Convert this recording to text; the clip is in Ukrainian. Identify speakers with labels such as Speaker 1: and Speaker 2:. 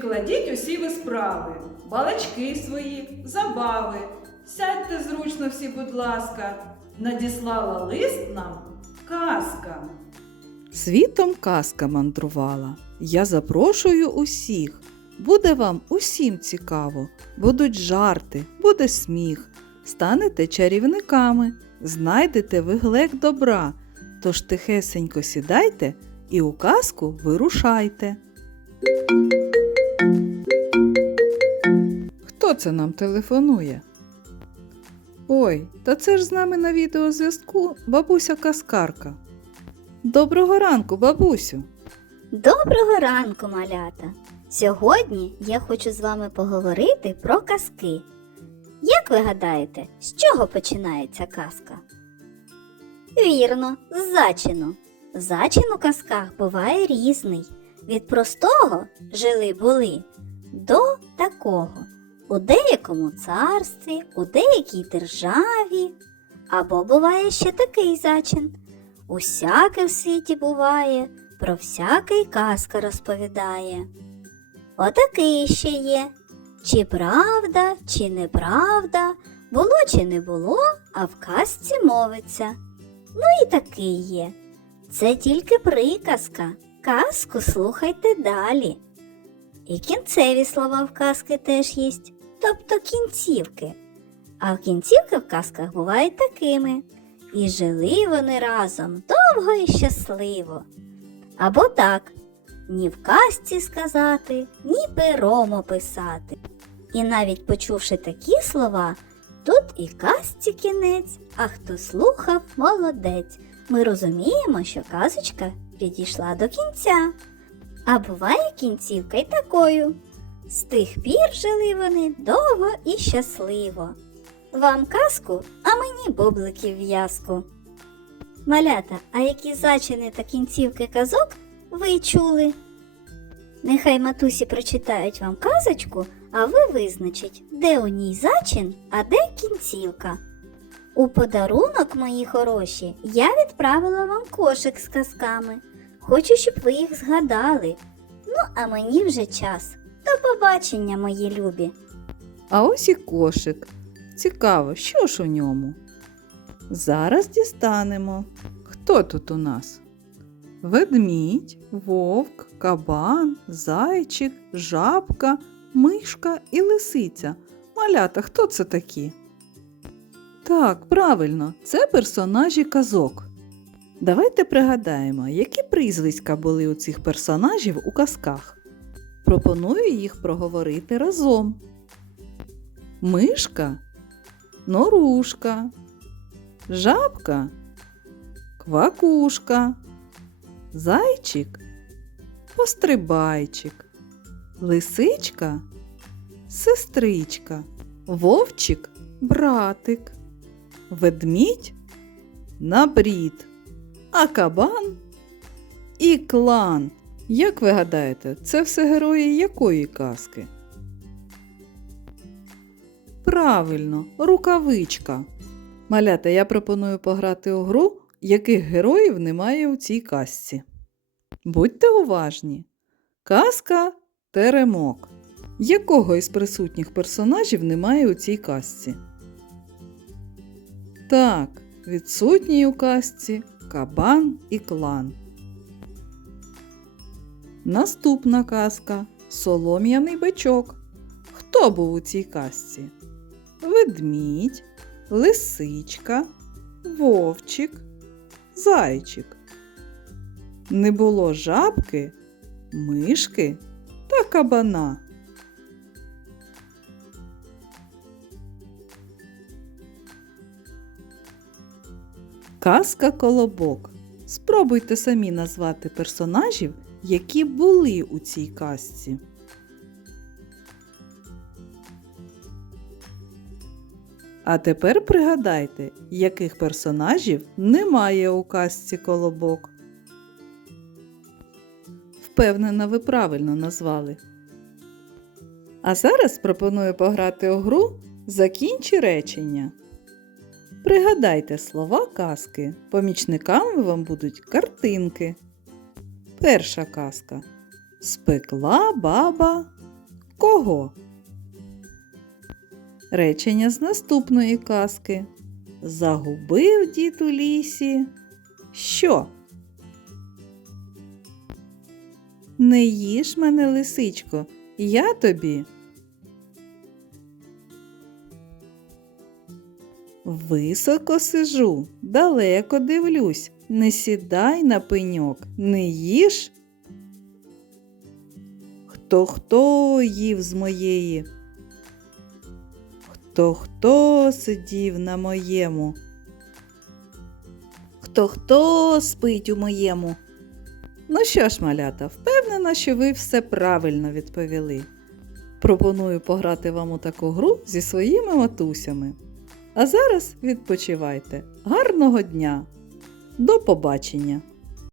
Speaker 1: Відкладіть усі ви справи, балачки свої, забави. Сядьте зручно всі, будь ласка. Надіслала лист нам казка.
Speaker 2: Світом казка мандрувала. Я запрошую усіх. Буде вам усім цікаво. Будуть жарти, буде сміх. Станете чарівниками, знайдете ви глек добра. Тож тихесенько сідайте і у казку вирушайте. Це нам телефонує? Ой, та це ж з нами на відеозв'язку бабуся Каскарка. Доброго ранку, бабусю.
Speaker 3: Доброго ранку, малята! Сьогодні я хочу з вами поговорити про казки. Як ви гадаєте, з чого починається казка? Вірно, з зачину. Зачин у казках буває різний. Від простого жили були до такого. У деякому царстві, у деякій державі. Або буває ще такий зачин. Усяке в світі буває, про всякий казка розповідає. Отакий ще є. Чи правда, чи неправда, було чи не було, а в казці мовиться. Ну і такий є. Це тільки приказка. Казку слухайте далі. І кінцеві слова в казки теж є, тобто кінцівки. А кінцівки в казках бувають такими. І жили вони разом довго і щасливо. Або так, ні в казці сказати, ні пером описати. І навіть почувши такі слова, тут і казці кінець, а хто слухав, молодець. Ми розуміємо, що казочка підійшла до кінця. А буває кінцівка й такою. З тих пір жили вони довго і щасливо. Вам казку, а мені бубликів в'язку. Малята, а які зачини та кінцівки казок ви чули? Нехай матусі прочитають вам казочку, а ви визначить, де у ній зачин, а де кінцівка. У подарунок, мої хороші, я відправила вам кошик з казками. Хочу, щоб ви їх згадали. Ну, а мені вже час. Побачення, мої любі.
Speaker 2: А ось і кошик. Цікаво, що ж у ньому? Зараз дістанемо. Хто тут у нас? Ведмідь, вовк, кабан, зайчик, жабка, мишка і лисиця. Малята, хто це такі? Так, правильно, це персонажі казок. Давайте пригадаємо, які прізвиська були у цих персонажів у казках. Пропоную їх проговорити разом. Мишка норушка, жабка, квакушка, зайчик, пострибайчик, лисичка, сестричка, вовчик, братик, ведмідь, набрід, а кабан і клан. Як ви гадаєте, це все герої якої казки? Правильно, рукавичка. Малята, я пропоную пограти у гру, яких героїв немає у цій казці. Будьте уважні. Казка Теремок. Якого із присутніх персонажів немає у цій казці? Так, відсутній у казці кабан і клан. Наступна казка Солом'яний бичок. Хто був у цій казці? ведмідь, лисичка, вовчик, зайчик. Не було жабки, мишки та кабана. Казка Колобок. Спробуйте самі назвати персонажів, які були у цій казці. А тепер пригадайте, яких персонажів немає у казці Колобок. Впевнена, ви правильно назвали. А зараз пропоную пограти у гру Закінчи речення. Пригадайте слова казки. Помічниками вам будуть картинки. Перша казка. Спекла баба Кого? Речення з наступної казки. Загубив дід у лісі. Що? Не їж мене, лисичко, я тобі. Високо сижу, далеко дивлюсь, не сідай на пеньок, не їж. Хто хто їв з моєї? Хто хто сидів на моєму? Хто хто спить у моєму? Ну що ж, малята, впевнена, що ви все правильно відповіли. Пропоную пограти вам у таку гру зі своїми матусями. А зараз відпочивайте. Гарного дня! До побачення!